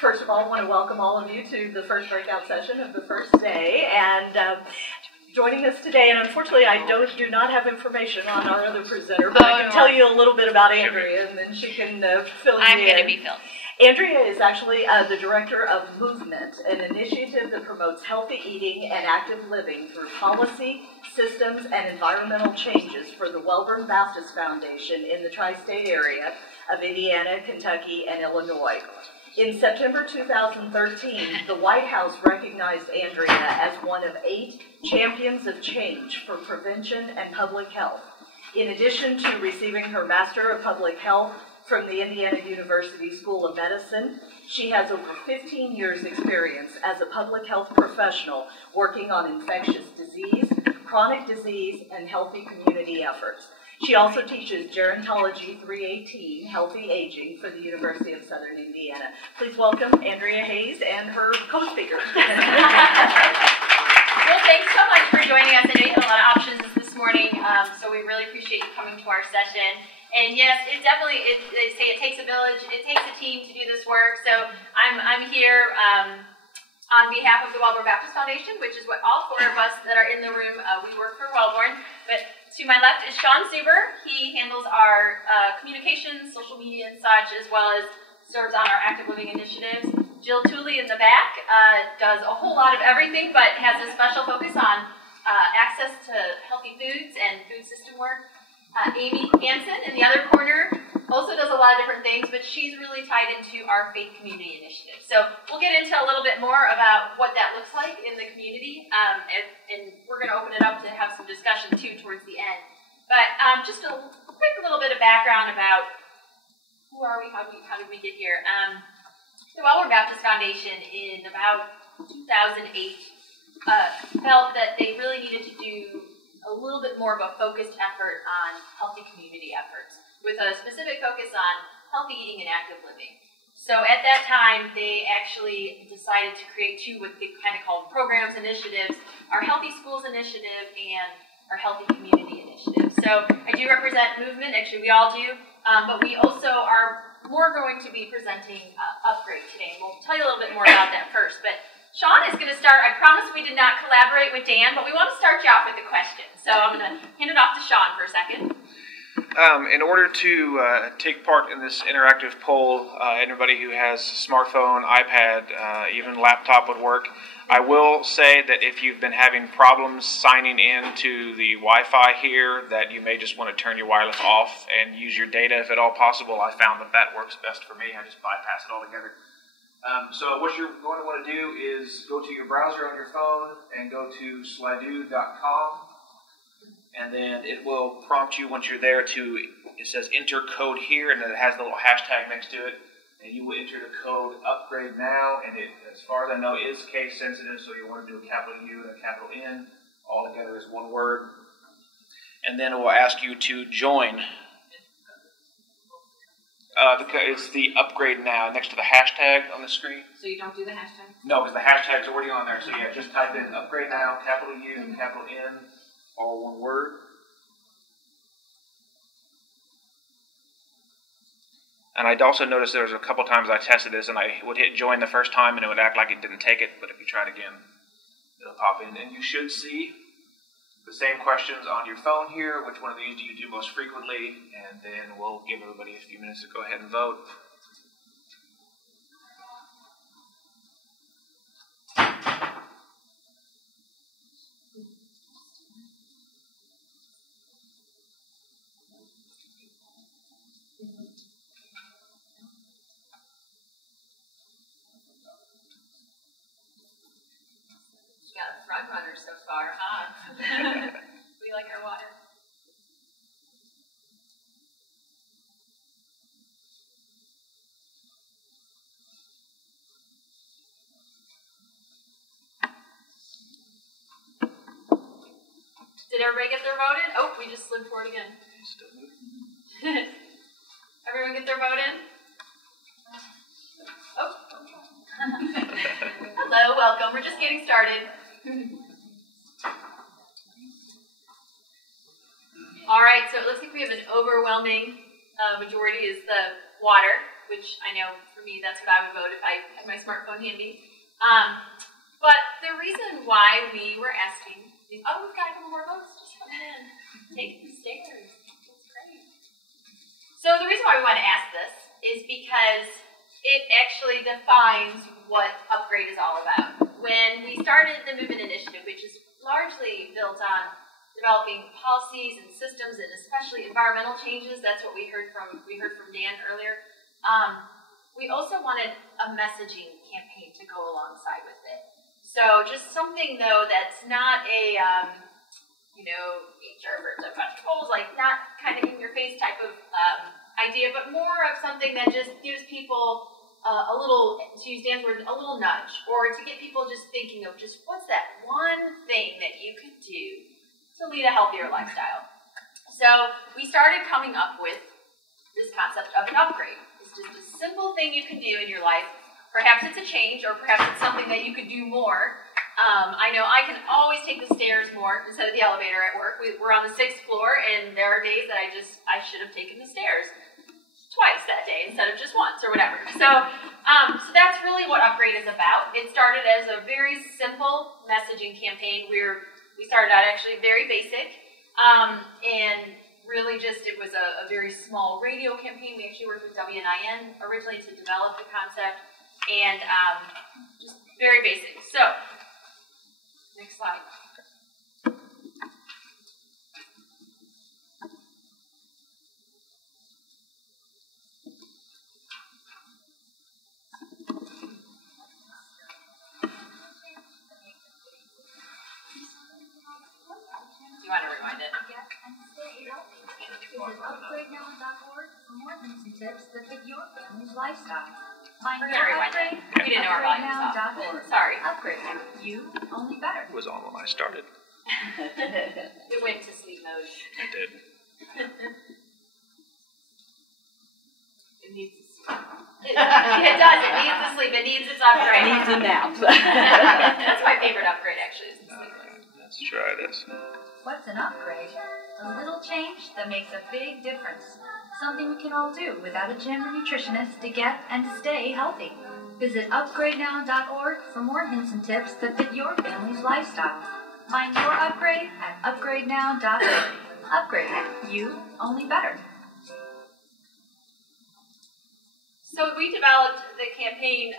First of all, I want to welcome all of you to the first breakout session of the first day, and joining us today, and unfortunately I do not have information on our other presenter, but I can tell you a little bit about Andrea, and then she can fill you in. I'm going to be filled. Andrea is actually the director of Movement, an initiative that promotes healthy eating and active living through policy, systems, and environmental changes for the Wellborn Baptist Foundation in the tri-state area of Indiana, Kentucky, and Illinois. In September 2013, the White House recognized Andrea as one of 8 champions of change for prevention and public health. In addition to receiving her Master of Public Health from the Indiana University School of Medicine, she has over 15 years' experience as a public health professional working on infectious disease, chronic disease, and healthy community efforts. She also teaches Gerontology 318, Healthy Aging, for the University of Southern Indiana. Please welcome Andrea Hayes and her co-speakers. Well, thanks so much for joining us. I know you had a lot of options this morning, so we really appreciate you coming to our session. And yes, it definitely, they say it takes a village, it takes a team to do this work. So I'm here on behalf of the Wellborn Baptist Foundation, which is what all 4 of us that are in the room, we work for Wellborn. But to my left is Sean Zuber. He handles our communications, social media and such, as well as serves on our active living initiatives. Jill Tooley in the back does a whole lot of everything, but has a special focus on access to healthy foods and food system work. Amy Hansen in the other corner also does a lot of different things, but she's really tied into our faith community initiative. So we'll get into a little bit more about what that looks like in the community, and we're going to open it up to have some discussion too towards the end. But just a quick little bit of background about who are we, how did we get here. The Wellborn Baptist Foundation in about 2008 felt that they really needed to do a little bit more of a focused effort on healthy community efforts, with a specific focus on healthy eating and active living. So at that time, they actually decided to create 2 what they kind of called programs, initiatives, our Healthy Schools Initiative and our Healthy Community Initiative. So I do represent Movement, actually we all do, but we also are more going to be presenting Upgrade today. And we'll tell you a little bit more about that first. But Sean is going to start. I promise we did not collaborate with Dan, but we want to start you off with a question. So I'm going to hand it off to Sean for a second. In order to take part in this interactive poll, anybody who has smartphone, iPad, even laptop would work. I will say that if you've been having problems signing in to the Wi-Fi here, that you may just want to turn your wireless off and use your data if at all possible. I found that that works best for me. I just bypass it altogether. So what you're going to want to do is go to your browser on your phone and go to slido.com, and then it will prompt you once you're there to, it says enter code here, and then it has the little hashtag next to it, and you will enter the code upgrade now, and it, as far as I know, is case sensitive, so you'll want to do a capital U and a capital N, all together as one word, and then it will ask you to join. It's the upgrade now next to the hashtag on the screen. So you don't do the hashtag? No, because the hashtag's already on there. So yeah, just type in upgrade now, capital U, and capital N, all one word. And I'd also noticed there was a couple times I tested this, and I would hit join the first time, and it would act like it didn't take it. But if you try it again, it'll pop in, and you should see the same questions on your phone here. Which one of these do you do most frequently? And then we'll give everybody a few minutes to go ahead and vote. Yeah, front runners so far, huh? We like our water. Did everybody get their vote in? Oh, we just slid forward again. Everyone get their vote in? Oh. Hello, welcome. We're just getting started. All right, so it looks like we have an overwhelming majority is the water, which I know for me, that's what I would vote if I had my smartphone handy. But the reason why we were asking, we've got a couple more votes. Just come in, take the stairs. That's great. So the reason why we want to ask this is because it actually defines what Upgrade is all about. When we started the Movement Initiative, which is largely built on developing policies and systems, and especially environmental changes, that's what we heard from Dan earlier. We also wanted a messaging campaign to go alongside with it. So just something though that's not a eat your birds and vegetables, like not kind of in your face type of idea, but more of something that just gives people a little, to use Dan's word, a little nudge, or to get people just thinking of just what's that one thing that you could do to lead a healthier lifestyle. So we started coming up with this concept of an upgrade. It's just a simple thing you can do in your life. Perhaps it's a change, or perhaps it's something that you could do more. I know I can always take the stairs more instead of the elevator at work. We're on the 6th floor, and there are days that I should have taken the stairs twice that day instead of just once or whatever. So that's really what Upgrade is about. It started as a very simple messaging campaign. We started out actually very basic, and really just it was a very small radio campaign. We actually worked with WNIN originally to develop the concept, and just very basic. So, next slide. You want to rewind it? Visit upgradenow.org for more news and tips that fit your family's lifestyle. Find We're going to rewind it. We didn't know our volume was off. Sorry. Upgrade. You, only better. It was on when I started. It went to sleep mode. It did. It needs to sleep. It does. It needs to sleep. It needs its upgrade. It needs a nap. That's my favorite upgrade, actually. Is the sleep mode. Let's try this. What's an upgrade? A little change that makes a big difference. Something we can all do without a gym or nutritionist to get and to stay healthy. Visit upgradenow.org for more hints and tips that fit your family's lifestyle. Find your upgrade at upgradenow.org. Upgrade. You, only better. So we developed the campaign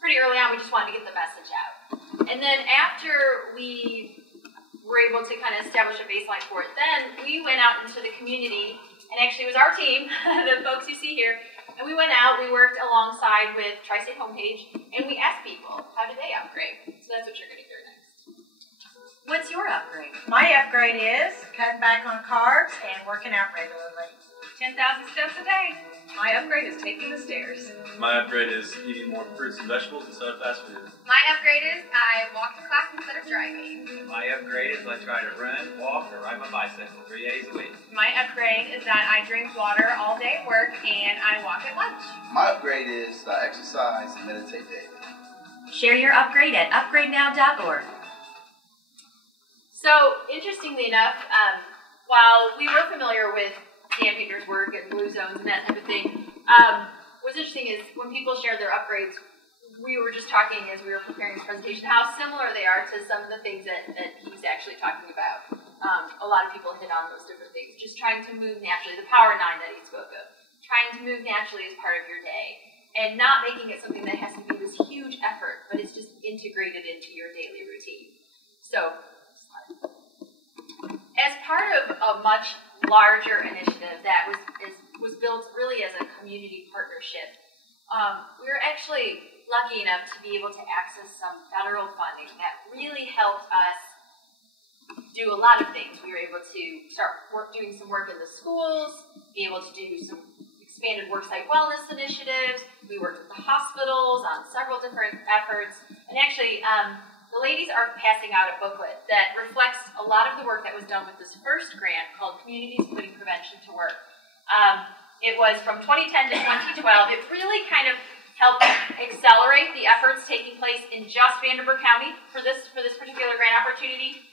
pretty early on. We just wanted to get the message out. And then after we were able to kind of establish a baseline for it, then we went out into the community, and actually it was our team, the folks you see here, and we went out, we worked alongside with Tri-State Homepage, and we asked people, how do they upgrade? So that's what you're going to hear next. What's your upgrade? My upgrade is cutting back on carbs and working out regularly. 10,000 steps a day. My upgrade is taking the stairs. My upgrade is eating more fruits and vegetables instead of fast food. My upgrade is I walk to class instead of driving. My upgrade is I try to run, walk, or ride my bicycle 3 days a week. My upgrade is that I drink water all day at work and I walk at lunch. My upgrade is I exercise and meditate daily. Share your upgrade at upgradenow.org. So, interestingly enough, while we were familiar with Dan Peters' work and Blue Zones and that type of thing, what's interesting is when people shared their upgrades, we were just talking as we were preparing this presentation how similar they are to some of the things that he's actually talking about. A lot of people hit on those different things. Just trying to move naturally, the Power 9 that he spoke of. Trying to move naturally as part of your day. And not making it something that has to be this huge effort, but it's just integrated into your daily routine. So, as part of a much larger initiative that was built really as a community partnership, we were actually lucky enough to be able to access some federal funding that really helped us do a lot of things. We were able to start doing some work in the schools, be able to do some expanded worksite wellness initiatives. We worked with the hospitals on several different efforts. And actually, the ladies are passing out a booklet that reflects a lot of the work that was done with this first grant called Communities Putting Prevention to Work. It was from 2010 to 2012. It really kind of helped accelerate the efforts taking place in just Vanderburgh County for this particular grant opportunity.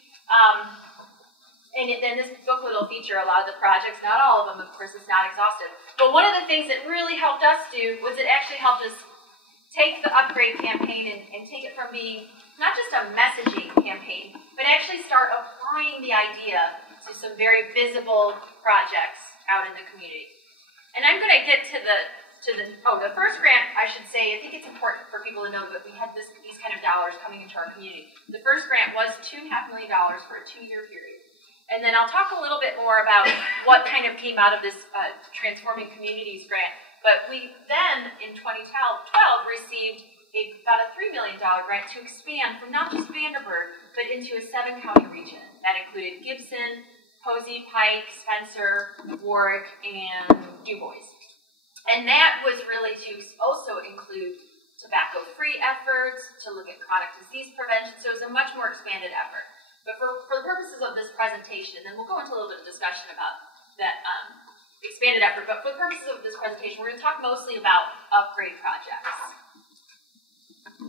And then this booklet will feature a lot of the projects, not all of them, of course, it's not exhaustive. But one of the things that really helped us do was it actually helped us take the upgrade campaign and take it from being not just a messaging campaign, but actually start applying the idea to some very visible projects out in the community. And I'm going to get to the first grant, I should say, I think it's important for people to know that we had these kind of dollars coming into our community. The first grant was $2.5 million for a 2-year period. And then I'll talk a little bit more about what kind of came out of this Transforming Communities grant. But we then, in 2012, received about a $3 million grant to expand from not just Vanderburgh, but into a 7-county region. That included Gibson, Posey, Pike, Spencer, Warwick, and DuBois. And that was really to also include tobacco-free efforts, to look at chronic disease prevention. So it was a much more expanded effort. But for the purposes of this presentation, and then we'll go into a little bit of discussion about that expanded effort, but for the purposes of this presentation, we're going to talk mostly about upgrade projects.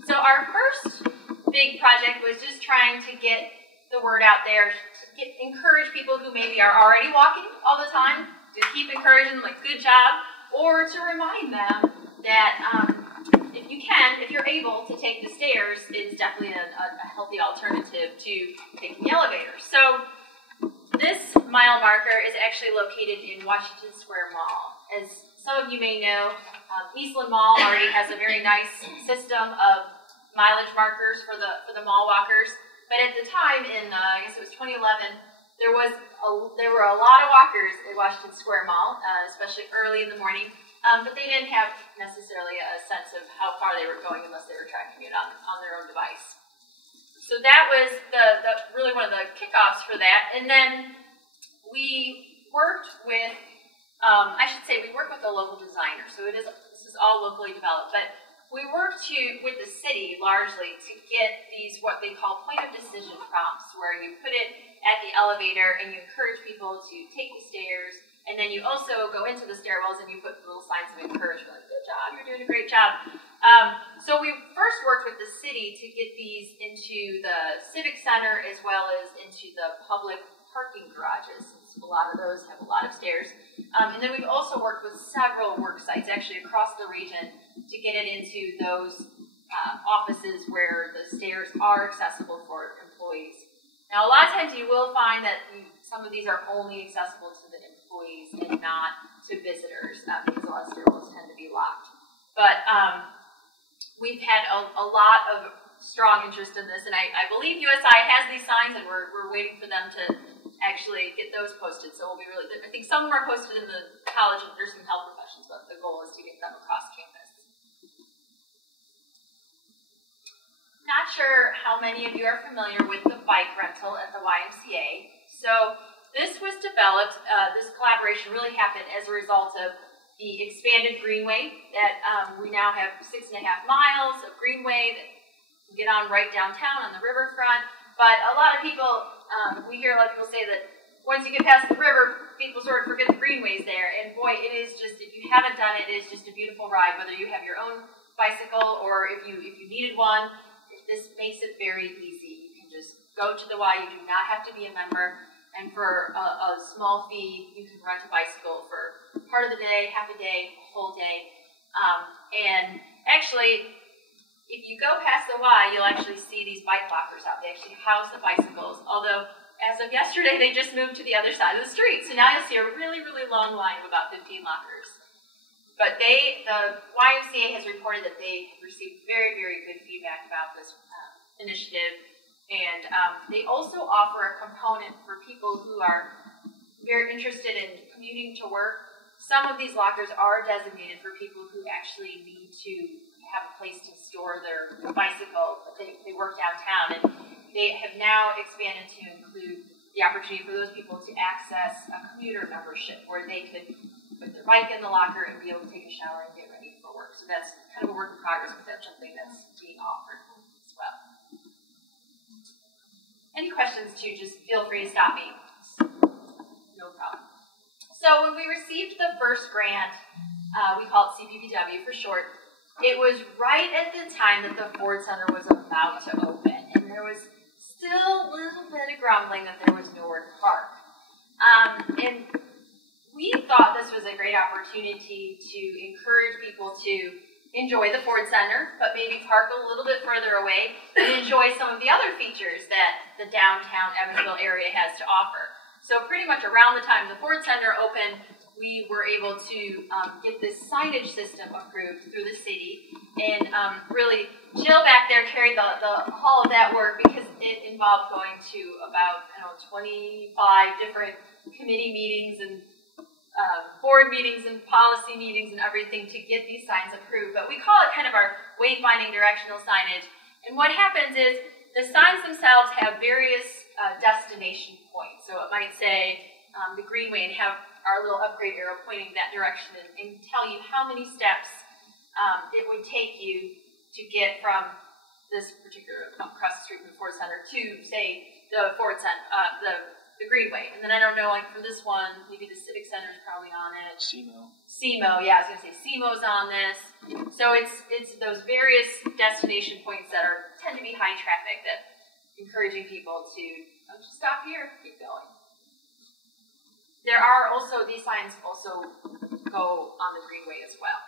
So our first big project was just trying to get the word out there, to encourage people who maybe are already walking all the time, to keep encouraging them, like, good job, or to remind them that if you're able to take the stairs, it's definitely a healthy alternative to taking the elevator. So this mile marker is actually located in Washington Square Mall. As some of you may know, Eastland Mall already has a very nice system of mileage markers for the mall walkers. But at the time, in I guess it was 2011, there were a lot of walkers at Washington Square Mall, especially early in the morning. But they didn't have necessarily a sense of how far they were going unless they were tracking it on their own device. So that was really one of the kickoffs for that. And then we worked with, we worked with a local designer. So this is all locally developed. But we worked with the city largely to get these, what they call point of decision prompts, where you put it at the elevator and you encourage people to take the stairs. And then you also go into the stairwells and you put little signs of encouragement, like, good job, you're doing a great job. So we first worked with the city to get these into the Civic Center as well as into the public parking garages, since a lot of those have a lot of stairs. And then we've also worked with several work sites, actually across the region, to get it into those offices where the stairs are accessible for employees. Now, a lot of times you will find that some of these are only accessible to the employees and not to visitors, because a lot of stairwells tend to be locked. But we've had a lot of strong interest in this, and I believe USI has these signs, and we're waiting for them to actually get those posted. So we'll be I think some of them are posted in the College of Nursing and Health Professions, but the goal is to get them across campus. Not sure how many of you are familiar with the bike rental at the YMCA. So this was developed, this collaboration really happened as a result of the expanded greenway that we now have 6.5 miles of greenway that you get on right downtown on the riverfront. But a lot of people, we hear a lot of people say that once you get past the river, people sort of forget the greenways there. And boy, it is just, if you haven't done it, it is just a beautiful ride, whether you have your own bicycle or if you needed one. This makes it very easy. You can just go to the Y. You do not have to be a member. And for a small fee, you can rent a bicycle for part of the day, half a day, a whole day. And actually, if you go past the Y, you'll actually see these bike lockers out. They actually house the bicycles. Although, as of yesterday, they just moved to the other side of the street. So now you'll see a really, really long line of about 15 lockers. But the YMCA has reported that they have received very, very good feedback about this initiative. And they also offer a component for people who are very interested in commuting to work. Some of these lockers are designated for people who actually need to have a place to store their bicycle. They work downtown, and they have now expanded to include the opportunity for those people to access a commuter membership where they could put their bike in the locker and be able to take a shower and get ready for work. So that's kind of a work in progress, but that's something that's being offered as well. Any questions, too, just feel free to stop me. No problem. So when we received the first grant, we call it CPPW for short, it was right at the time that the Ford Center was about to open. And there was still a little bit of grumbling that there was nowhere to park. And we thought this was a great opportunity to encourage people to enjoy the Ford Center, but maybe park a little bit further away and enjoy some of the other features that the downtown Evansville area has to offer. So pretty much around the time the Ford Center opened, we were able to get this signage system approved through the city, and really Jill back there carried the all of that work because it involved going to about 25 different committee meetings and board meetings and policy meetings and everything to get these signs approved. But we call it kind of our wayfinding directional signage. And what happens is the signs themselves have various destination points. So it might say the Greenway and have our little upgrade arrow pointing that direction and tell you how many steps it would take you to get from this particular across the street from the Ford Center to, say, the Ford Center, the Greenway. And then I don't know, like for this one, maybe the Civic Center is probably on it. SEMO, yeah, I was going to say SEMO's on this. So it's those various destination points that tend to be high traffic that encouraging people to just stop here, keep going. There are also, these signs also go on the Greenway as well.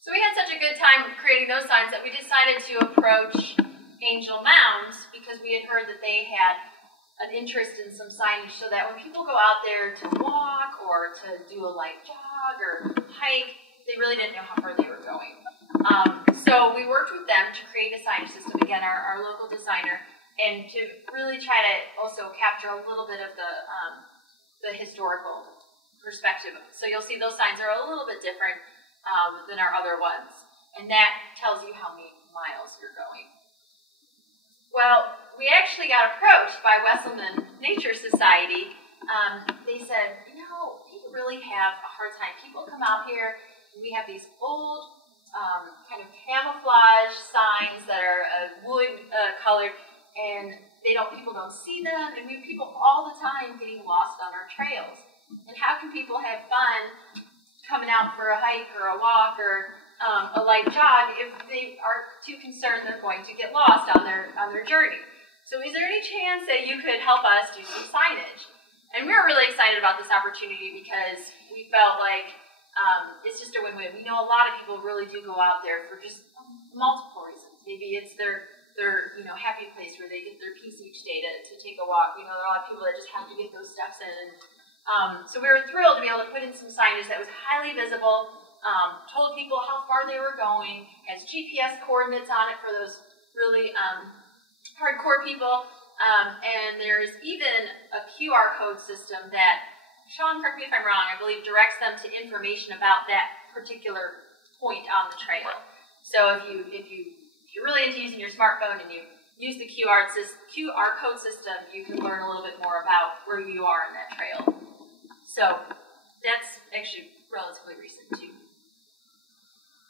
So we had such a good time creating those signs that we decided to approach Angel Mounds because we had heard that they had an interest in some signage so that when people go out there to walk or to do a light jog or hike, they really didn't know how far they were going. So we worked with them to create a signage system, again, our local designer, and to really try to also capture a little bit of the historical perspective. So you'll see those signs are a little bit different than our other ones, and that tells you how many miles you're going. Well, we actually got approached by Wesselman Nature Society. They said, we really have a hard time. People come out here, and we have these old kind of camouflage signs that are wood colored, and people don't see them, and we have people all the time getting lost on our trails. And how can people have fun coming out for a hike or a walk or a light jog if they are too concerned they're going to get lost on their journey? So is there any chance that you could help us do some signage? And we were really excited about this opportunity because we felt like it's just a win-win. We know a lot of people really do go out there for just multiple reasons. Maybe it's their happy place where they get their peace each day to take a walk. There are a lot of people that just have to get those steps in. So we were thrilled to be able to put in some signage that was highly visible, told people how far they were going, has GPS coordinates on it for those really hardcore people, and there's even a QR code system that, Sean, correct me if I'm wrong, I believe directs them to information about that particular point on the trail. So if you're really into using your smartphone and you use the QR code system, you can learn a little bit more about where you are in that trail. So that's actually relatively recent too.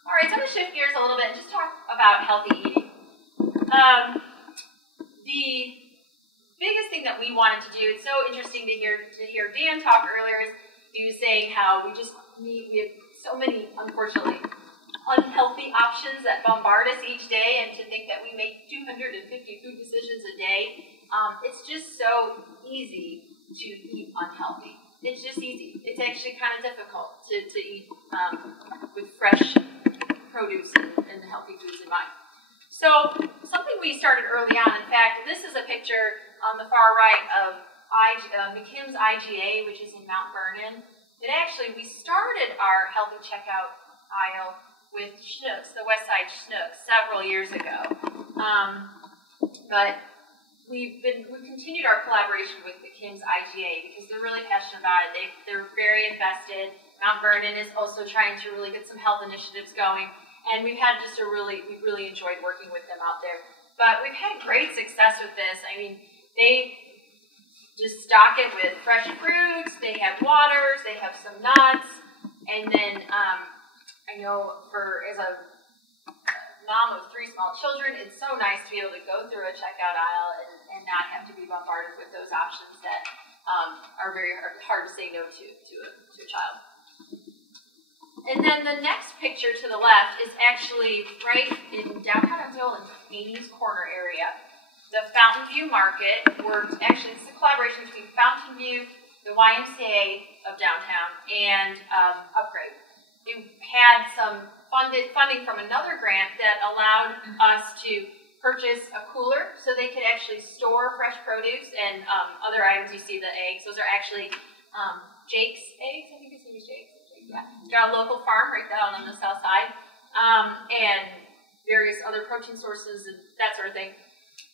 All right, so I'm going to shift gears a little bit and just talk about healthy eating. The biggest thing that we wanted to do, it's so interesting to hear Dan talk earlier, is he was saying how we have so many, unfortunately, unhealthy options that bombard us each day, and to think that we make 250 food decisions a day, it's just so easy to eat unhealthy. It's just easy. It's actually kind of difficult to eat with fresh produce and healthy foods in mind. So something we started early on, in fact, this is a picture on the far right of McKim's IGA, which is in Mount Vernon. We started our healthy checkout aisle with Schnucks, the Westside Schnucks, several years ago. But we've continued our collaboration with McKim's IGA because they're really passionate about it. They're very invested. Mount Vernon is also trying to really get some health initiatives going. And we've really enjoyed working with them out there. But we've had great success with this. I mean, they just stock it with fresh fruits, they have waters, they have some nuts, and then I know as a mom of 3 small children, it's so nice to be able to go through a checkout aisle and not have to be bombarded with those options that are very hard to say no to a child. And then the next picture to the left is actually right in downtown Evansville in Amy's Corner area. the Fountain View Market worked, actually this is a collaboration between Fountain View, the YMCA of downtown, and Upgrade. It had some funding from another grant that allowed us to purchase a cooler so they could actually store fresh produce and other items. You see the eggs, those are actually Jake's eggs, I think his name is Jake's. Yeah. They're a local farm right down on the south side, and various other protein sources and that sort of thing.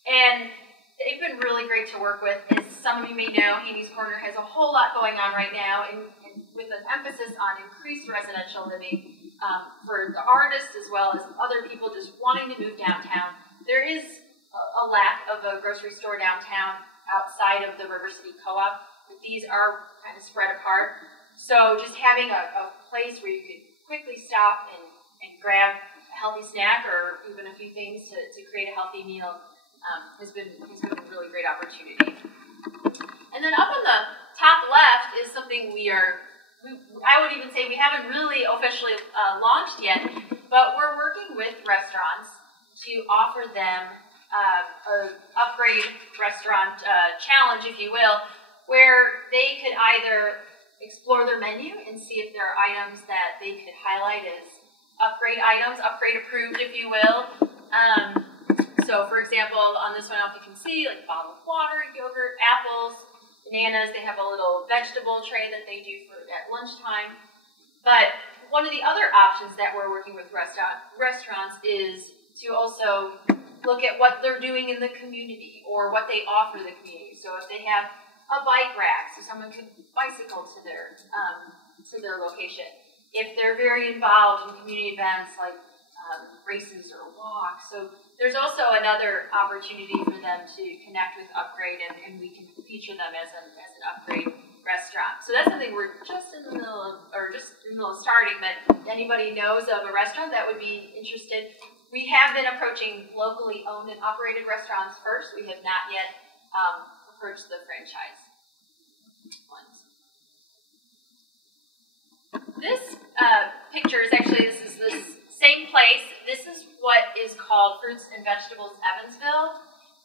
And they've been really great to work with. As some of you may know, Haney's Corner has a whole lot going on right now, and with an emphasis on increased residential living for the artists as well as other people just wanting to move downtown. There is a lack of a grocery store downtown outside of the River City Co-op, but these are kind of spread apart. So just having a place where you could quickly stop and grab a healthy snack or even a few things to create a healthy meal has been a really great opportunity. And then up on the top left is something I would even say we haven't really officially launched yet, but we're working with restaurants to offer them an upgrade restaurant challenge, if you will, where they could either explore their menu and see if there are items that they could highlight as upgrade items, upgrade approved, if you will. So, for example, on this one, if you can see, like bottled water, yogurt, apples, bananas. They have a little vegetable tray that they do at lunchtime. But one of the other options that we're working with restaurants is to also look at what they're doing in the community or what they offer the community. So if they have a bike rack, so someone could bicycle to their location. If they're very involved in community events like races or walks, so there's also another opportunity for them to connect with Upgrade, and we can feature them as an Upgrade restaurant. So that's something we're just in the middle of starting. But if anybody knows of a restaurant that would be interested, we have been approaching locally owned and operated restaurants first. We have not yet approached the franchise ones. This picture is actually, this is the same place. This is what is called Fruits and Vegetables Evansville.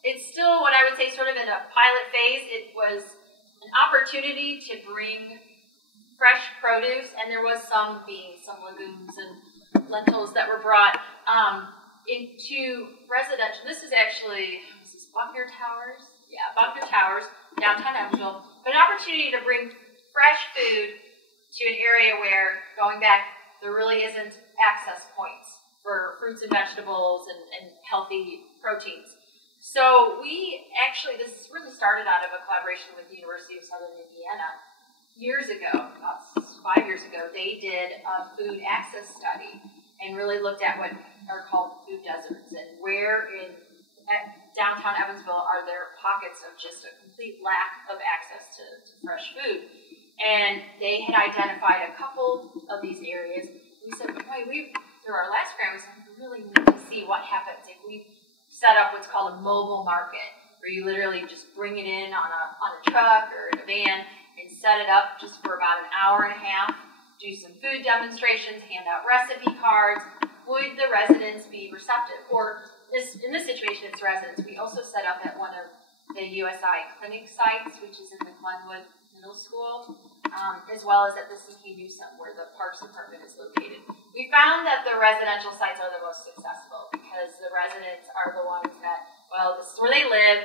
It's still what I would say sort of in a pilot phase. It was an opportunity to bring fresh produce, and there was some beans, some legumes and lentils that were brought into residential. This is actually, Buckner Towers? Yeah, Buckner Towers, downtown Evansville. But an opportunity to bring fresh food to an area where, going back, there really isn't access points for fruits and vegetables and healthy proteins. So this really started out of a collaboration with the University of Southern Indiana. Years ago, about 5 years ago, they did a food access study and really looked at what are called food deserts and where at downtown Evansville are there pockets of just a complete lack of access to fresh food. And they had identified a couple of these areas. We said, through our last grant, we said, we really need to see what happens if we set up what's called a mobile market, where you literally just bring it in on a truck or in a van and set it up just for about an hour and a half, do some food demonstrations, hand out recipe cards. Would the residents be receptive? Or in this situation, it's residents. We also set up at one of the USI clinic sites, which is in the Glenwood Middle School, as well as at the C.K. Newsom, where the Parks Department is located. We found that the residential sites are the most successful because the residents are the ones that, this is where they live.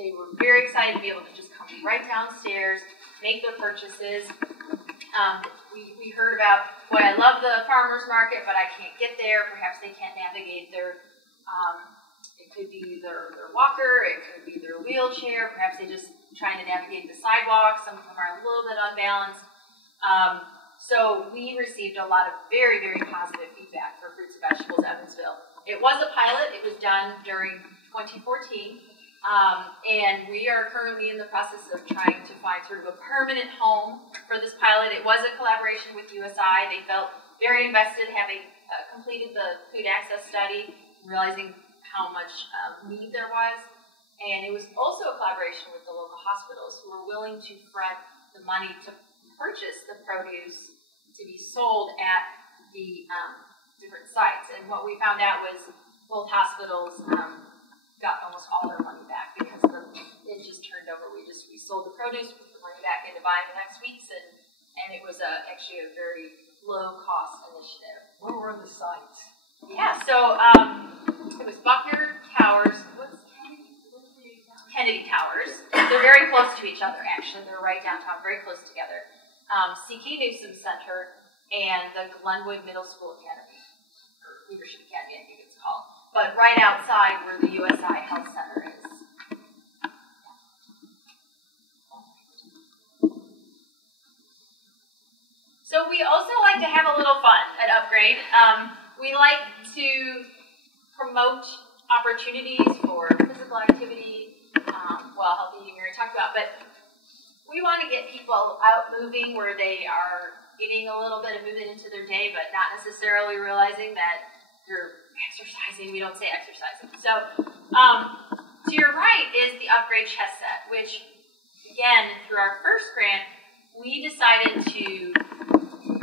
They were very excited to be able to just come right downstairs, make their purchases. We heard about, I love the farmer's market, but I can't get there. Perhaps they can't navigate their, it could be their walker, it could be their wheelchair, perhaps they just trying to navigate the sidewalk. Some of them are a little bit unbalanced. So we received a lot of very, very positive feedback for Fruits and Vegetables Evansville. It was a pilot. It was done during 2014. And we are currently in the process of trying to find sort of a permanent home for this pilot. It was a collaboration with USI. They felt very invested, having completed the food access study, realizing how much need there was. And it was also a collaboration with the local hospitals who were willing to front the money to purchase the produce to be sold at the different sites. And what we found out was both hospitals got almost all their money back because it just turned over. We sold the produce, put the money back into buying the next week's, and it was actually a very low cost initiative. What were the sites? Yeah, so it was Buckner Towers. What's Kennedy Towers. They're very close to each other, actually. They're right downtown, very close together. C.K. Newsom Center and the Glenwood Middle School Academy, or Leadership Academy, I think it's called. But right outside where the USI Health Center is. So we also like to have a little fun at Upgrade. We like to promote opportunities for physical activity, healthy eating we already talked about, but we want to get people out moving where they are getting a little bit of movement into their day, but not necessarily realizing that they're exercising. We don't say exercising. So to your right is the Upgrade chess set, which, again, through our first grant, we decided to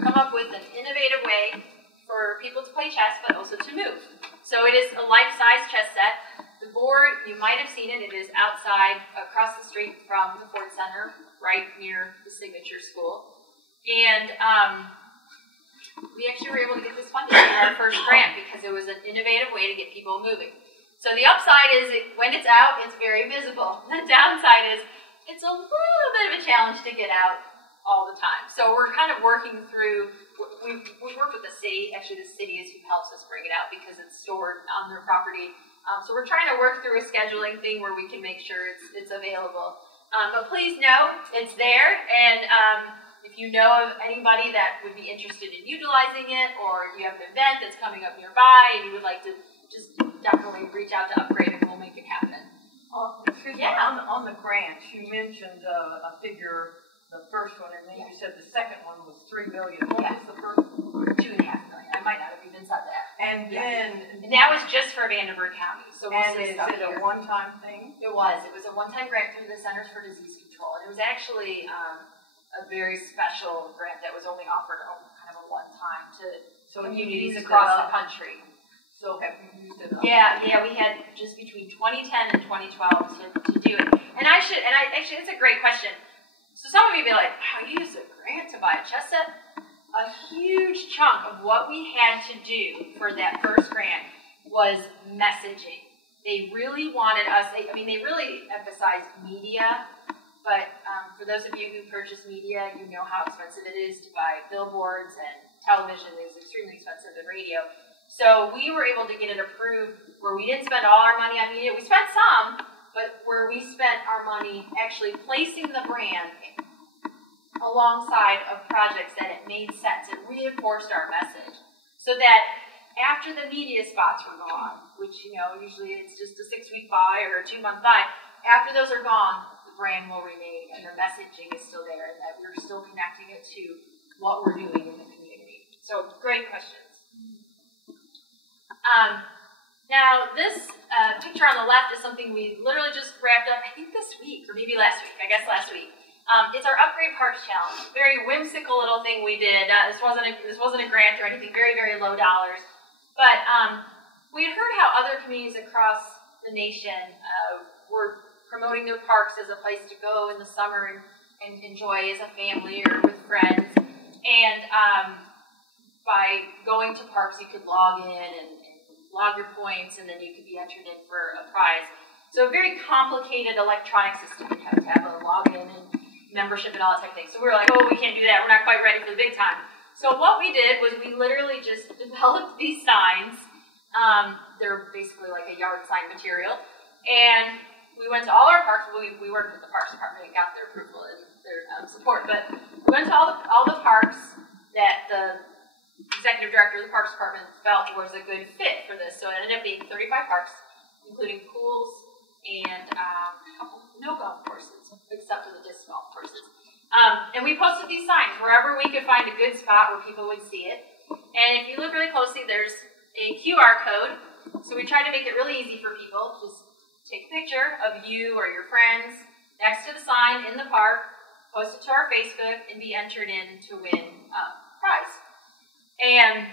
come up with an innovative way for people to play chess, but also to move. So it is a life-size chess set. The board, you might have seen it, it is outside, across the street from the Ford Center, right near the Signature School. And we actually were able to get this funded through our first grant because it was an innovative way to get people moving. So the upside is when it's out, it's very visible. The downside is it's a little bit of a challenge to get out all the time. So we're kind of working through, we work with the city. Actually, the city is who helps us bring it out because it's stored on their property. So we're trying to work through a scheduling thing where we can make sure it's available. But please know it's there, and if you know of anybody that would be interested in utilizing it, or you have an event that's coming up nearby and you would like to, just definitely reach out to Upgrade and we'll make it happen. On the grant, you mentioned a figure, the first one, and then you said the second one was $3 million. What was the first one? $2.5 million. I might not have even said that. And then and that was just for Vanderburgh County. So and is it a one-time thing? It was. It was a one-time grant through the Centers for Disease Control. And it was actually a very special grant that was only offered kind of a one-time to communities across the country. So have you used it up? Yeah, we had just between 2010 and 2012 to do it. And actually, it's a great question. So some of you be like, wow, you used a grant to buy a chess set? A huge chunk of what we had to do for that first grant was messaging. They really wanted us, they really emphasized media, but for those of you who purchase media, you know how expensive it is to buy billboards, and television is extremely expensive, and radio. So we were able to get it approved where we didn't spend all our money on media. We spent some, but where we spent our money actually placing the brand alongside of projects that it made sense. It reinforced our message. So that after the media spots were gone, which, usually it's just a 6-week buy or a 2-month buy, after those are gone, the brand will remain and the messaging is still there and that we're still connecting it to what we're doing in the community. So, great questions. Now, this picture on the left is something we literally just wrapped up, I think this week, or maybe last week, last week. It's our Upgrade Parks Challenge. Very whimsical little thing we did. This wasn't a grant or anything. Very, very low dollars. But we had heard how other communities across the nation were promoting their parks as a place to go in the summer and enjoy as a family or with friends. And by going to parks, you could log in and log your points, and then you could be entered in for a prize. So a very complicated electronic system. You have to have a login and membership and all that type of thing. So we were like, oh, we can't do that. We're not quite ready for the big time. So what we did was we literally just developed these signs. They're basically like a yard sign material. And we went to all our parks. We worked with the Parks Department and got their approval and their support. But we went to all the parks that the executive director of the Parks Department felt was a good fit for this. So it ended up being 35 parks, including pools and no golf courses, except for the disc golf courses. And we posted these signs wherever we could find a good spot where people would see it. And if you look really closely, there's a QR code. So we tried to make it really easy for people. Just take a picture of you or your friends next to the sign in the park, post it to our Facebook, and be entered in to win a prize. And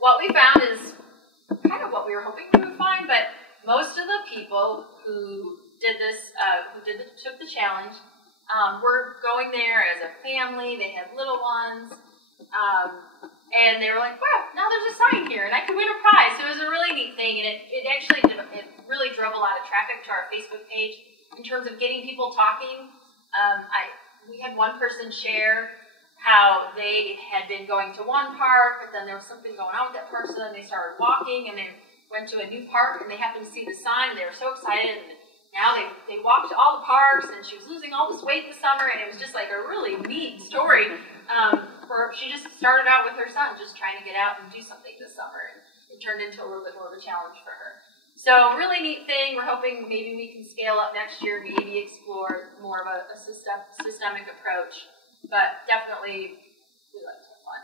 what we found is kind of what we were hoping we would find, but most of the people who did this, took the challenge, were going there as a family. They had little ones, and they were like, "Wow, now there's a sign here, and I could win a prize." So it was a really neat thing, and it really drove a lot of traffic to our Facebook page in terms of getting people talking. We had one person share how they had been going to one park, but then there was something going on with that person, and they started walking, and they went to a new park, and they happened to see the sign, and they were so excited, and now they walked to all the parks, and she was losing all this weight this summer, and it was just like a really neat story. She just started out with her son, just trying to get out and do something this summer, and it turned into a little bit more of a challenge for her. So really neat thing. We're hoping maybe we can scale up next year, maybe explore more of a systemic approach. But definitely, we like to have fun.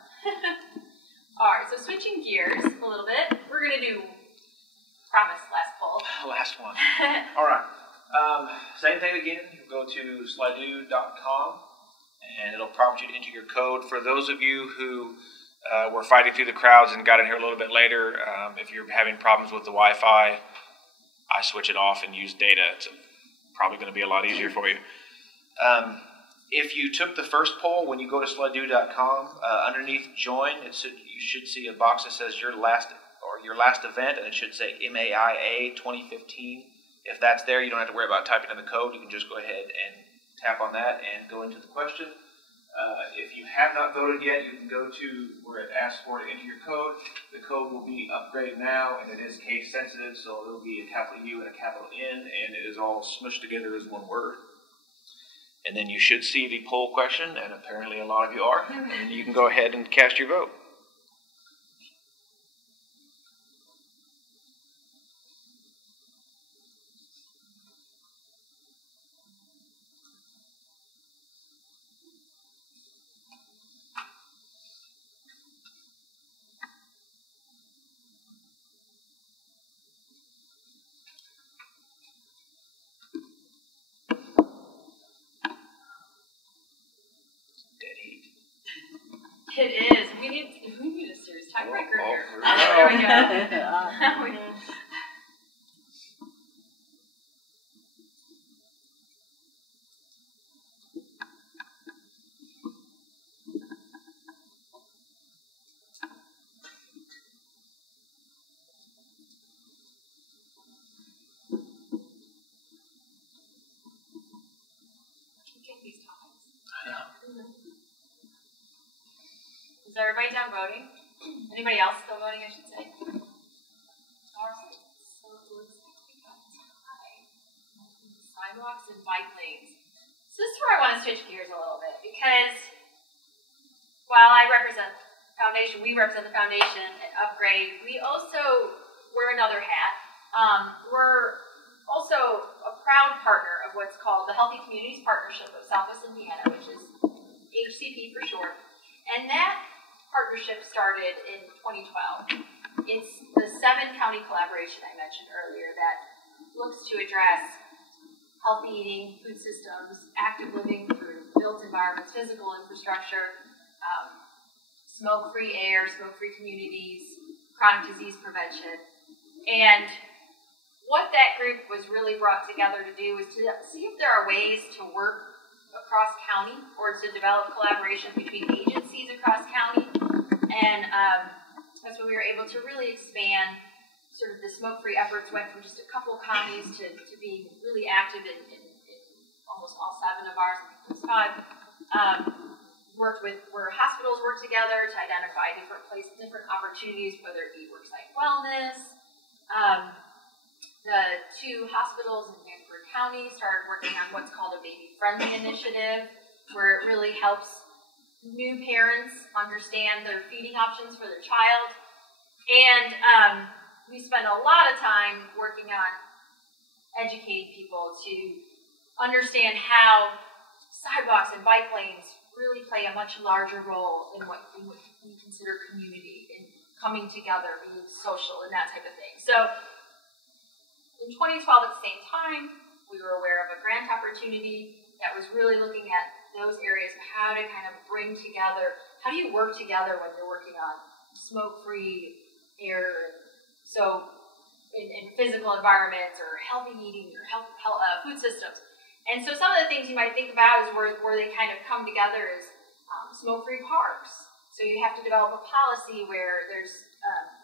All right, so switching gears a little bit, we're going to do, promise, last poll. Last one. All right. Same thing again. You go to slido.com, and it'll prompt you to enter your code. For those of you who were fighting through the crowds and got in here a little bit later, if you're having problems with the Wi-Fi, I switch it off and use data. It's probably going to be a lot easier for you. If you took the first poll, when you go to slido.com, underneath join, you should see a box that says your last event, and it should say MAIA 2015. If that's there, you don't have to worry about typing in the code. You can just go ahead and tap on that and go into the question. If you have not voted yet, you can go to where it asks for to enter your code. The code will be upgraded now, and it is case sensitive, so it will be a capital U and a capital N, and it is all smushed together as one word. And then you should see the poll question, and apparently a lot of you are, and you can go ahead and cast your vote. It is. We need a serious tiebreaker here. There we go. Is everybody done voting? Anybody else still voting, I should say? All right, so it looks like we got a tie. Sidewalks and bike lanes. So this is where I want to switch gears a little bit, because while I represent the foundation, we represent the foundation at Upgrade, we also wear another hat. We're also a proud partner of what's called the Healthy Communities Partnership of Southwest Indiana, which is HCP for short. And that partnership started in 2012. It's the 7-county collaboration I mentioned earlier that looks to address healthy eating, food systems, active living through built environments, physical infrastructure, smoke-free air, smoke-free communities, chronic disease prevention. And what that group was really brought together to do is to see if there are ways to work across county or to develop collaboration between agencies across county. And that's when we were able to really expand sort of the smoke-free efforts, went from just a couple of counties to being really active in almost all 7 of ours, I think it was 5. Worked with where hospitals work together to identify different opportunities, whether it be worksite wellness. The 2 hospitals in Vancouver County started working on what's called a baby-friendly initiative, where it really helps new parents understand their feeding options for their child. And we spend a lot of time working on educating people to understand how sidewalks and bike lanes really play a much larger role in what we consider community and coming together, being social, and that type of thing. So in 2012, at the same time, we were aware of a grant opportunity that was really looking at those areas of how to kind of bring together, how do you work together when you're working on smoke-free air. So in physical environments or healthy eating or food systems. And so some of the things you might think about is where they kind of come together is smoke-free parks. So you have to develop a policy where there's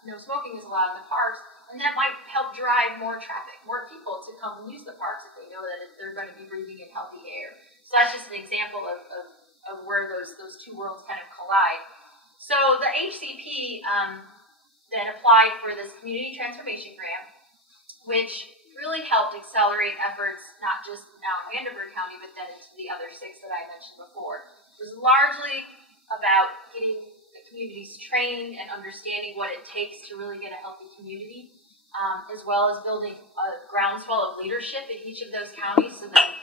no smoking is allowed in the parks, and that might help drive more traffic, more people to come and use the parks if they know that they're going to be breathing in healthy air. So that's just an example of where those two worlds kind of collide. So the HCP then applied for this Community Transformation Grant, which really helped accelerate efforts not just now in Vanderburgh County, but then into the other 6 that I mentioned before. It was largely about getting the communities trained and understanding what it takes to really get a healthy community, as well as building a groundswell of leadership in each of those counties, so that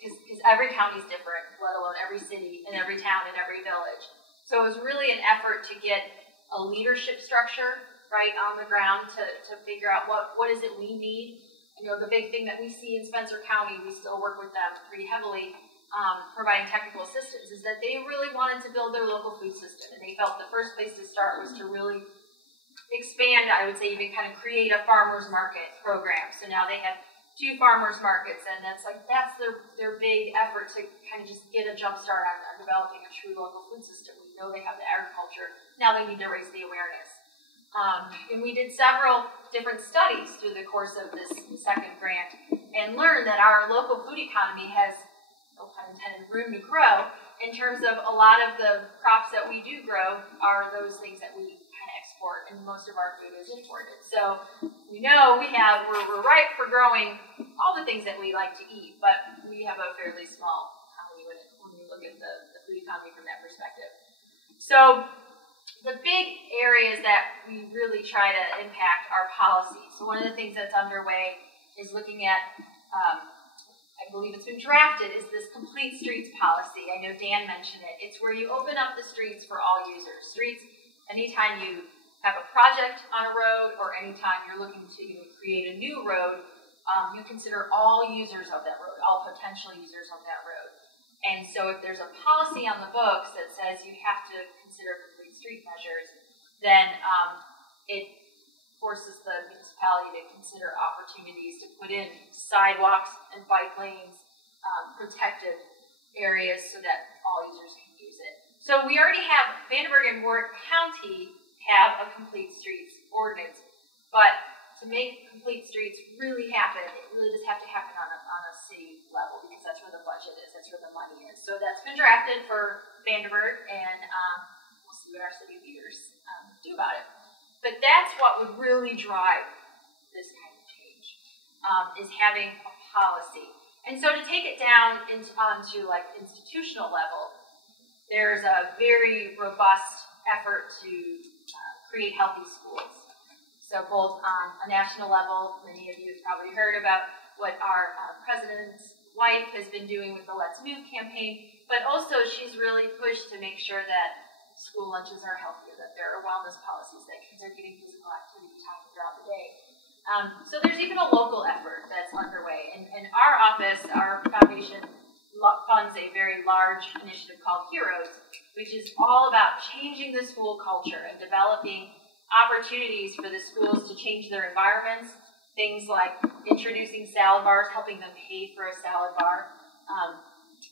because every county is different, let alone every city and every town and every village. So it was really an effort to get a leadership structure right on the ground to figure out what is it we need. You know, the big thing that we see in Spencer County, we still work with them pretty heavily, providing technical assistance, is that they really wanted to build their local food system, and they felt the first place to start was to really expand, I would say even kind of create a farmers market program. So now they have 2 farmers markets, and that's their big effort to kind of just get a jump start on developing a true local food system. We know they have the agriculture, now they need to raise the awareness. And we did several different studies through the course of this second grant and learned that our local food economy has, no pun intended, room to grow in terms of a lot of the crops that we do grow are those things that we kind of export, and most of our food is imported. So we know we're ripe for growing all the things that we like to eat, but we have a fairly small economy when we look at the food economy from that perspective. So the big areas that we really try to impact are policy. So one of the things that's underway is looking at, I believe it's been drafted, is this complete streets policy. I know Dan mentioned it. It's where you open up the streets for all users. Streets, anytime you have a project on a road or anytime you're looking to create a new road, you consider all users of that road, all potential users of that road. And so if there's a policy on the books that says you have to consider complete street measures, then it forces the municipality to consider opportunities to put in sidewalks and bike lanes, protected areas so that all users can use it. So we already have, Vanderburgh and Warwick County have a complete streets ordinance, but to make complete streets really happen, it really does have to happen on a city level, because that's where the budget is, that's where the money is. So that's been drafted for Vanderburgh, and we'll see what our city leaders do about it. But that's what would really drive this kind of change, is having a policy. And so to take it down onto like institutional level, there's a very robust effort to create healthy schools. So both on a national level, many of you have probably heard about what our president's wife has been doing with the Let's Move campaign, but also she's really pushed to make sure that school lunches are healthier, that there are wellness policies, that kids are getting physical activity time throughout the day. So there's even a local effort that's underway. And our office, our foundation, funds a very large initiative called Heroes, which is all about changing the school culture and developing opportunities for the schools to change their environments, things like introducing salad bars, helping them pay for a salad bar,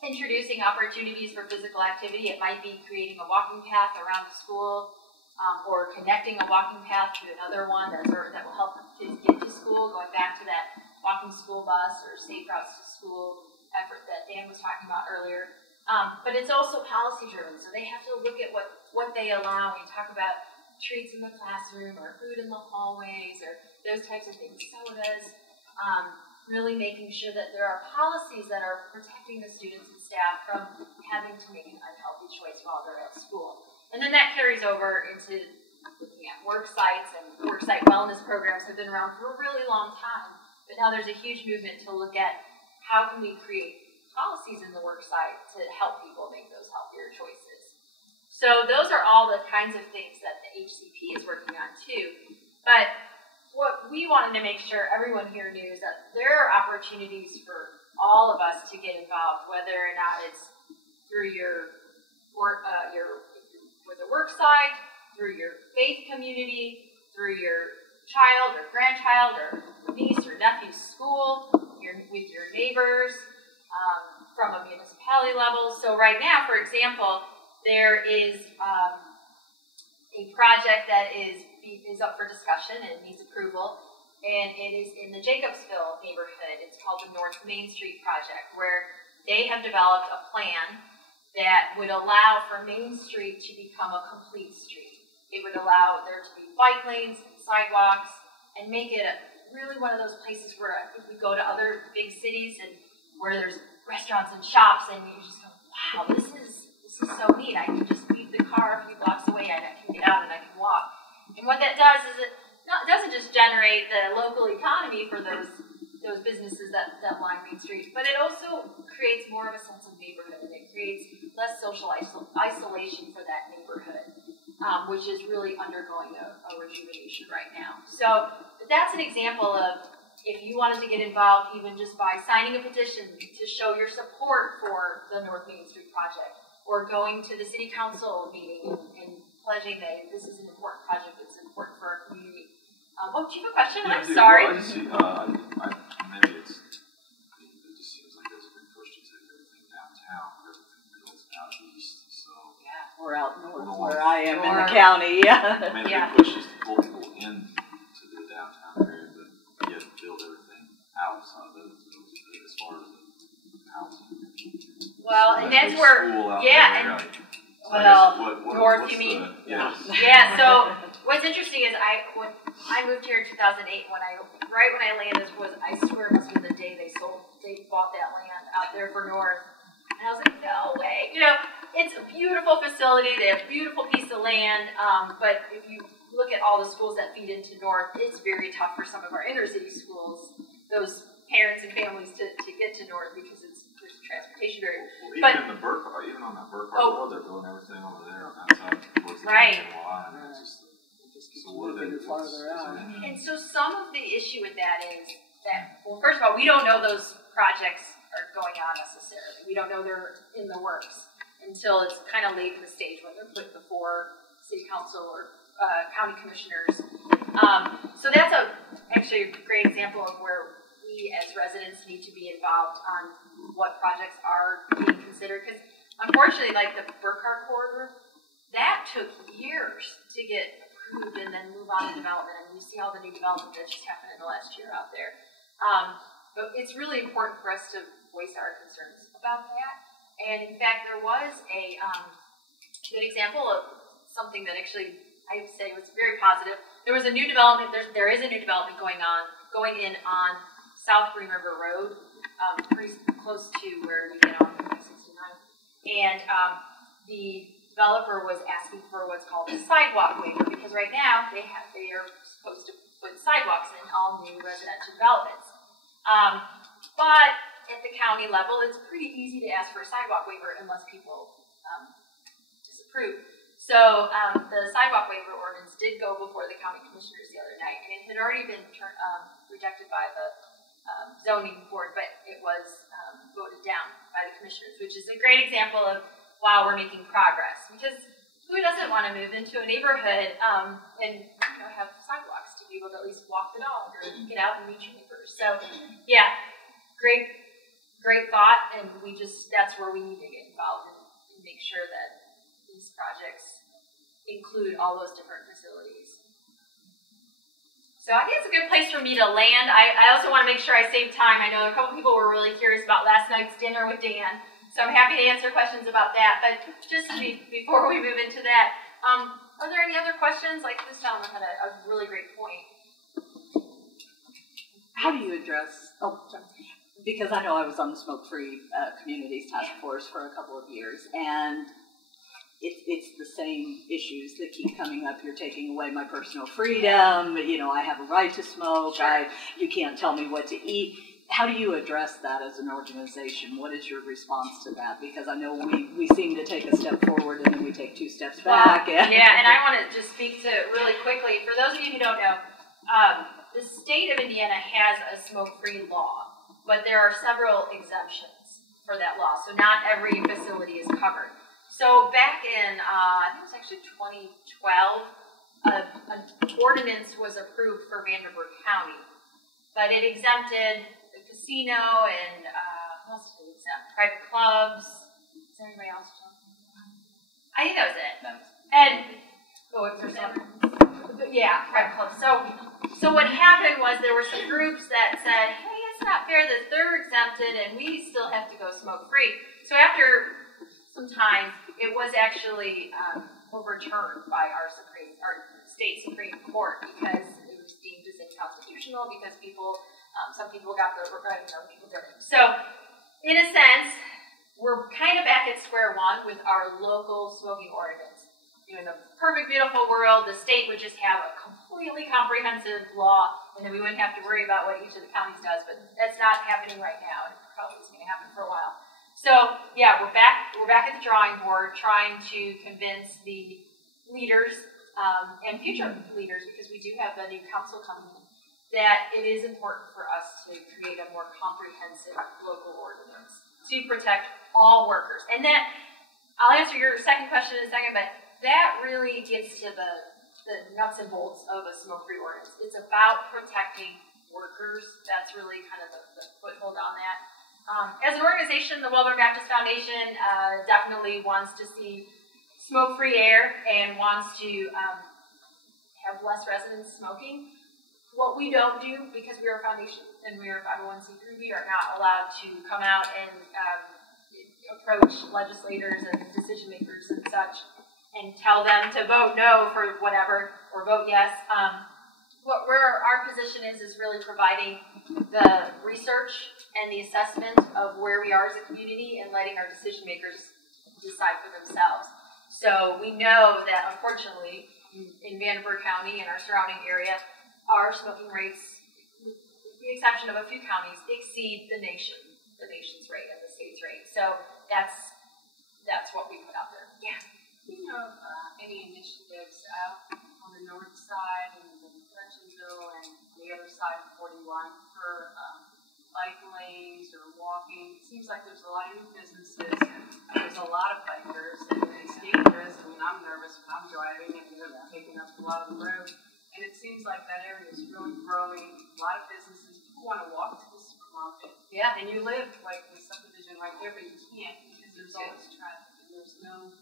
introducing opportunities for physical activity. It might be creating a walking path around the school, or connecting a walking path to another one that will help kids get to school, going back to that walking school bus or safe routes to school effort that Dan was talking about earlier. But it's also policy driven, so they have to look at what they allow. We talk about treats in the classroom or food in the hallways or those types of things, sodas, really making sure that there are policies that are protecting the students and staff from having to make an unhealthy choice while they're at school. And then that carries over into looking at work sites, and work site wellness programs have been around for a really long time, but now there's a huge movement to look at how can we create policies in the work site to help people make those healthier choices. So those are all the kinds of things that the HCP is working on too. But what we wanted to make sure everyone here knew is that there are opportunities for all of us to get involved, whether or not it's through your with the work site, through your faith community, through your child or grandchild or niece neighbors, from a municipality level. So right now, for example, there is a project that is up for discussion and needs approval, and it is in the Jacobsville neighborhood. It's called the North Main Street Project, where they have developed a plan that would allow for Main Street to become a complete street. It would allow there to be bike lanes and sidewalks and make it really one of those places where I think we go to other big cities and where there's restaurants and shops, and you just go, wow, this is so neat. I can just leave the car a few blocks away and I can get out and I can walk. And what that does is it doesn't just generate the local economy for those businesses that line Main Street, but it also creates more of a sense of neighborhood. It creates less social isolation for that neighborhood, which is really undergoing a rejuvenation right now. So that's an example of, if you wanted to get involved even just by signing a petition to show your support for the North Main Street Project, or going to the City Council meeting and pledging that this is an important project that's important for our community. Oh, do you have a question? Yeah, I'm sorry. Well, I just see, maybe it just seems like there's a big push to take everything downtown, but everything builds out east, so. Yeah. Or out north, where I am in the county, yeah. I mean, the big push is to pull people into the downtown area, but yet build everything out, so as far as the housing. Well, and that's where, yeah, and north, you mean? Yes. Yeah. So what's interesting is when I moved here in 2008, right when I landed I swear it must have been the day they bought that land out there for North, and I was like, no way. You know, it's a beautiful facility. They have a beautiful piece of land, but if you look at all the schools that feed into North, it's very tough for some of our inner city schools, those parents and families to get to North because there's a transportation barrier. Well, even in the Burkhart, even on that Burkhart Road, they're building everything over there on that side towards the right. NY, and it's just so what are they farther out? And so some of the issue with that is that, well, first of all, we don't know those projects are going on necessarily. We don't know they're in the works until it's kind of late in the stage when they're put before City Council or county commissioners. So that's actually a great example of where we as residents need to be involved on what projects are being considered. Because unfortunately, like the Burkhart corridor, that took years to get approved and then move on to development. And you see all the new development that just happened in the last year out there. But it's really important for us to voice our concerns about that. And in fact, there was a good example of something that actually I would say was very positive. There was a new development. There is a new development going in on South Green River Road, pretty close to where you get on 69. And the developer was asking for what's called a sidewalk waiver, because right now they are supposed to put sidewalks in all new residential developments. But at the county level, it's pretty easy to ask for a sidewalk waiver unless people disapprove. So the sidewalk waiver ordinance did go before the county commissioners the other night, and it had already been rejected by the zoning board, but it was voted down by the commissioners, which is a great example of, wow, we're making progress. Because who doesn't want to move into a neighborhood and have sidewalks to be able to at least walk the dog or get out and meet your neighbors? So, yeah, great thought, and that's where we need to get involved and make sure that these projects include all those different facilities. So I think it's a good place for me to land. I also want to make sure I save time. I know a couple people were really curious about last night's dinner with Dan, so I'm happy to answer questions about that. But just before we move into that, are there any other questions? Like this gentleman had a really great point. How do you address, because I know I was on the Smoke-Free Communities Task Force for a couple of years, and it's the same issues that keep coming up. You're taking away my personal freedom. I have a right to smoke. Sure. You can't tell me what to eat. How do you address that as an organization? What is your response to that? Because I know we seem to take a step forward and then we take 2 steps back. And I want to just speak to really quickly. For those of you who don't know, the state of Indiana has a smoke-free law, but there are several exemptions for that law. So not every facility is covered. So back in, I think it was actually 2012, an ordinance was approved for Vanderburgh County, but it exempted casino and what else did we accept? Private clubs. Is there anybody else? I think that was it. And private clubs. So what happened was there were some groups that said, hey, it's not fair that they're exempted and we still have to go smoke free. So after some time, it was actually overturned by our state Supreme Court because it was deemed as unconstitutional because some people got the people didn't. So in a sense, we're kind of back at square one with our local smoking ordinance. In a perfect, beautiful world, the state would just have a completely comprehensive law, and then we wouldn't have to worry about what each of the counties does. But that's not happening right now, and it probably isn't going to happen for a while. So yeah, we're back at the drawing board, trying to convince the leaders and future leaders, because we do have a new council coming in, that it is important for us to create a more comprehensive local ordinance to protect all workers. And that, I'll answer your second question in a second, but that really gets to the nuts and bolts of a smoke-free ordinance. It's about protecting workers. That's really kind of the foothold on that. As an organization, the Wellborn Baptist Foundation definitely wants to see smoke-free air and wants to have less residents smoking. What we don't do, because we are a foundation and we are a 501c3, we are not allowed to come out and approach legislators and decision makers and such and tell them to vote no for whatever or vote yes. Where our position is really providing the research and the assessment of where we are as a community and letting our decision makers decide for themselves. So we know that, unfortunately, in Vanderburgh County and our surrounding area, our smoking rates, with the exception of a few counties, exceed the nation's rate and the state's rate. So that's what we put out there. Yeah. Do you know of any initiatives out on the north side and the Hutchinsville and the other side of 41 for bike lanes or walking? It seems like there's a lot of new businesses. There's a lot of bikers, and it's dangerous. I mean, I'm nervous when I'm driving and they're taking up a lot of the road. And it seems like that area is really growing. A lot of businesses. People want to walk to the supermarket. Yeah. And you live like in the subdivision right there, but you can't because there's always traffic and there's no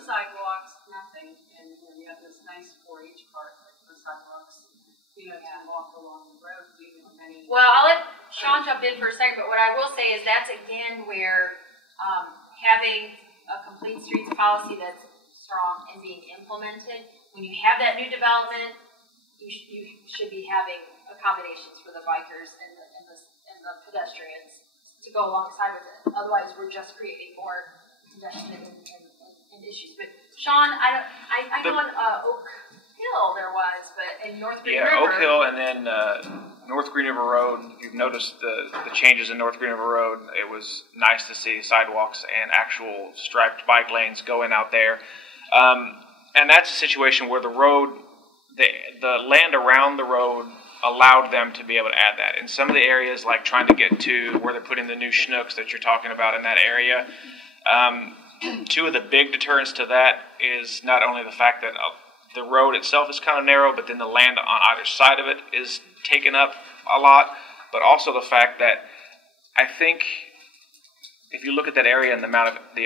sidewalks, nothing. And you have this nice 4-H park, like no sidewalks. To walk along the road. Well, I'll let Sean jump in for a second, but what I will say is that's again where having a complete streets policy that's strong and being implemented, when you have that new development, you should be having accommodations for the bikers and the pedestrians to go alongside with it. Otherwise, we're just creating more congestion and issues. But Sean, I know on Oak Hill there was, but in North Green River. Yeah, Oak Hill and then North Green River Road. You've noticed the changes in North Green River Road. It was nice to see sidewalks and actual striped bike lanes going out there. And that's a situation where the road, the land around the road allowed them to be able to add that. In some of the areas, like trying to get to where they're putting the new Schnucks that you're talking about in that area, two of the big deterrents to that is not only the fact that the road itself is kind of narrow, but then the land on either side of it is taken up a lot, but also the fact that I think if you look at that area and the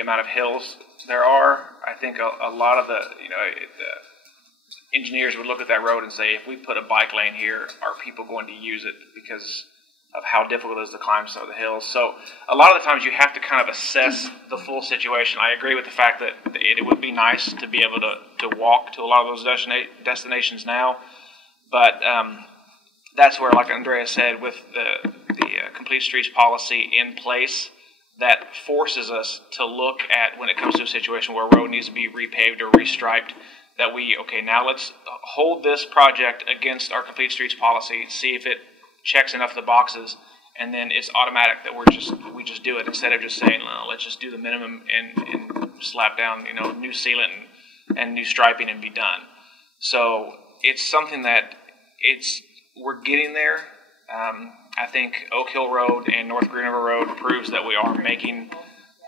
amount of hills there are, I think a lot of the engineers would look at that road and say, if we put a bike lane here, are people going to use it because of how difficult it is to climb some of the hills? So a lot of the times you have to kind of assess the full situation. I agree with the fact that it would be nice to be able to walk to a lot of those destinations now, but that's where, like Andrea said, with the Complete Streets policy in place, that forces us to look at, when it comes to a situation where a road needs to be repaved or restriped, that now let's hold this project against our Complete Streets policy, see if it checks enough of the boxes, and then it's automatic that we just do it, instead of just saying, well, let's just do the minimum and slap down new sealant and new striping and be done. So it's something that we're getting there. I think Oak Hill Road and North Green River Road proves that we are making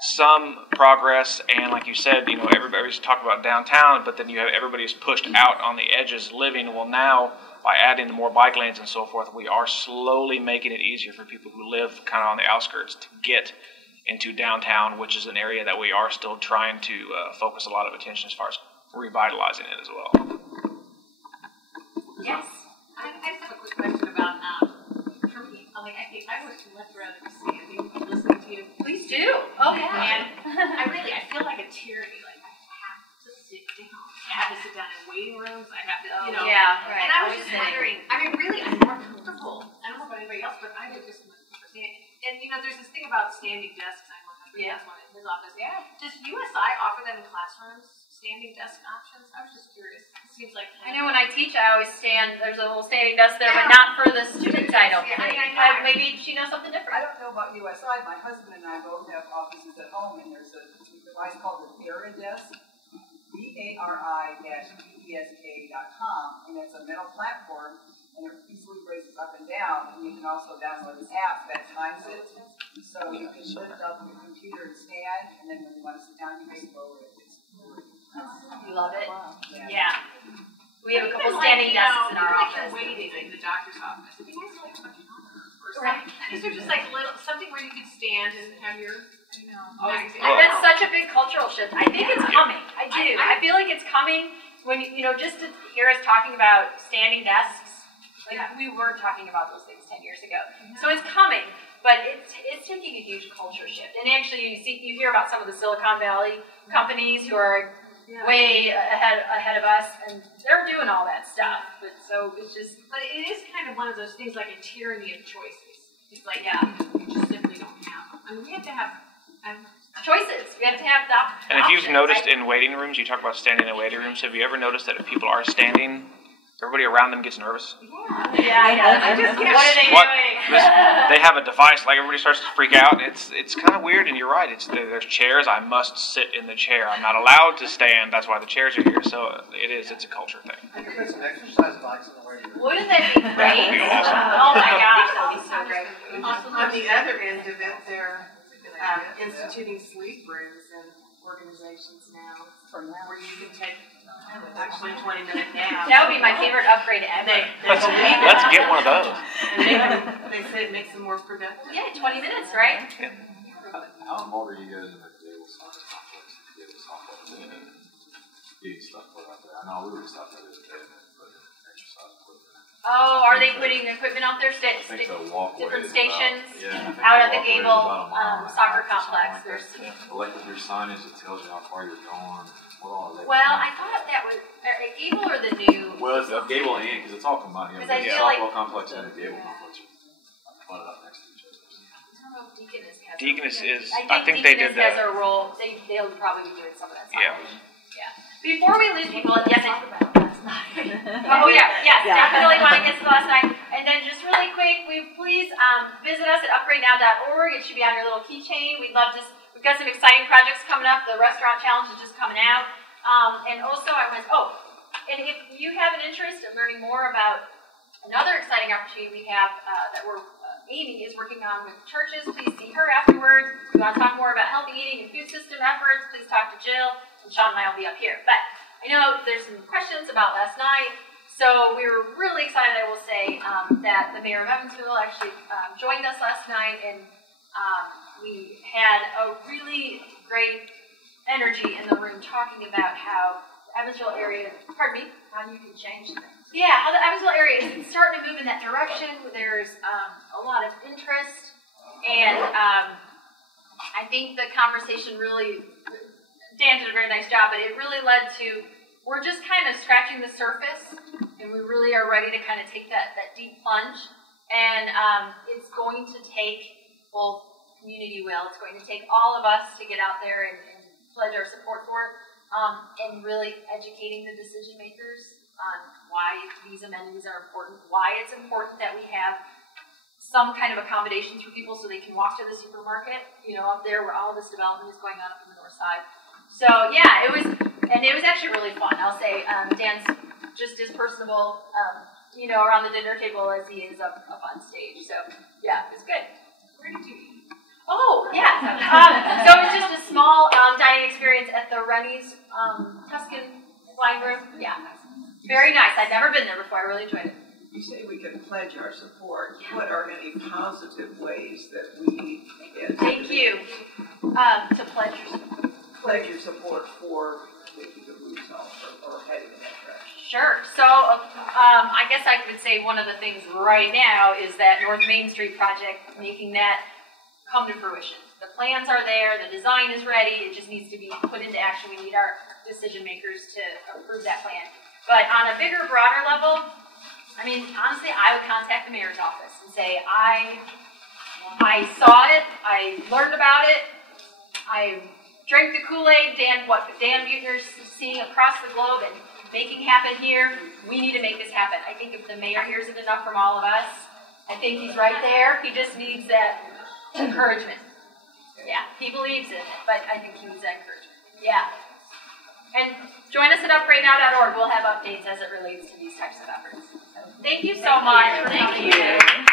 some progress, and like you said, everybody's talking about downtown, but then you have everybody's pushed out on the edges living. Well, now by adding the more bike lanes and so forth, we are slowly making it easier for people who live kind of on the outskirts to get into downtown, which is an area that we are still trying to focus a lot of attention as far as revitalizing it as well. Yes. I just have a quick question about, for me, like, I would much rather be standing listening to you. Please do. Oh, yeah. And I feel like a tyranny. Like, I have to sit down. I have to sit down in waiting rooms. I have to, you know. Yeah, right. And I was just wondering, I mean, really, I'm more comfortable. I don't know about anybody else, but I would just understand. And, you know, there's this thing about standing desks. I work on that's one in his office. Yeah. Does USI offer them in classrooms, standing desk options? I was just curious. It seems like. I know when I teach, I always stand. There's a little standing desk there, but not for the students. I don't think. Maybe she knows something different. I don't know about USI. My husband and I both have offices at home, and there's a device called the Varidesk, VARI-DESK.com, and it's a metal platform, and it easily raises up and down. And you can also download an app that times it, so you can lift up your computer and stand, and then when you want to sit down, you just lower it. You love it? Yeah. We have a couple standing desks in our office. Waiting in the doctor's office. Do you guys like these are just like little something where you could stand and have your. That's such a big cultural shift. I think it's coming. I do. I feel like it's coming when just to hear us talking about standing desks. Like we were talking about those things 10 years ago. So it's coming, but it's taking a huge culture shift. And actually, you hear about some of the Silicon Valley companies who are way ahead of us, and they're doing all that stuff. But so it's just. But it is kind of one of those things like a tyranny of choices. It's like you just simply don't have them. I mean, we have to have. Choices. We have to have the And if you've noticed in waiting rooms, you talk about standing in waiting rooms, have you ever noticed that if people are standing, everybody around them gets nervous? Yeah, I know. What are they doing? They have a device, like everybody starts to freak out. It's kind of weird, and you're right. There's chairs. I must sit in the chair. I'm not allowed to stand. That's why the chairs are here. So it's a culture thing. You can put some exercise bikes in the waiting room. Wouldn't that be great? That would be awesome. Oh my gosh, that would be so great. Also, on the other end of it, they're instituting sleep rooms in organizations now, where you can take actually 20-minute naps. That would be my favorite upgrade ever. Let's get one of those. And they say it makes them more productive. Yeah, 20 minutes, right? Yeah. How involved are you guys in the Gable Science Complex? Gable Software getting stuff put out there. I know we were just out there the other day and put exercise equipment. Oh, are they putting equipment out there? Different stations out at the Gable soccer complex. There's electric signage that tells you how far you're going. Well, I thought that was at Gable or the new. Well, it's Gable and because it's all combined. Because I feel like complex and the Gable complex put it up next to each other. I don't know if Deaconess has. Deaconess is. I think they did that. Has a role. They'll probably be doing some of that stuff. Yeah. Before we lose people, yes. Oh yeah, definitely want to get to the last night. And then just really quick, please visit us at upgradenow.org. It should be on your little keychain. We've got some exciting projects coming up. The restaurant challenge is just coming out. And also and if you have an interest in learning more about another exciting opportunity we have that Amy is working on with churches, please see her afterwards. If you want to talk more about healthy eating and food system efforts, please talk to Jill. And Sean and I will be up here. But I know there's some questions about last night, so we were really excited, I will say, that the mayor of Evansville actually joined us last night, and we had a really great energy in the room talking about how the Evansville area, how you can change things. Yeah, how the Evansville area is starting to move in that direction. There's a lot of interest, and I think the conversation really... Dan did a very nice job, but it really led to, we're just kind of scratching the surface, and we really are ready to kind of take that deep plunge, and it's going to take both community will, it's going to take all of us to get out there and pledge our support for it, and really educating the decision makers on why these amenities are important, why it's important that we have some kind of accommodations for people so they can walk to the supermarket, up there where all this development is going on up in the north side. So yeah, it was actually really fun. I'll say Dan's just as personable, around the dinner table as he is up on stage. So yeah, it was good. Where did you eat? Oh yeah, so it was just a small dining experience at the Rennie's Tuscan wine room. Yeah, very nice. I'd never been there before. I really enjoyed it. You say we can pledge our support. What are any positive ways that we can Thank you. To pledge your support. Pledge your support for making the Blues Home or heading in that direction? Sure. So I guess I would say one of the things right now is that North Main Street project, making that come to fruition. The plans are there, the design is ready, it just needs to be put into action. We need our decision makers to approve that plan. But on a bigger, broader level, I mean, honestly, I would contact the mayor's office and say, I saw it, I learned about it, I drank the Kool-Aid, what Dan Buettner's seeing across the globe and making happen here. We need to make this happen. I think if the mayor hears it enough from all of us, I think he's right there. He just needs that encouragement. Yeah, he believes in it, but I think he needs that encouragement. Yeah. And join us at upgradenow.org. We'll have updates as it relates to these types of efforts. So, thank you so much. Thank you.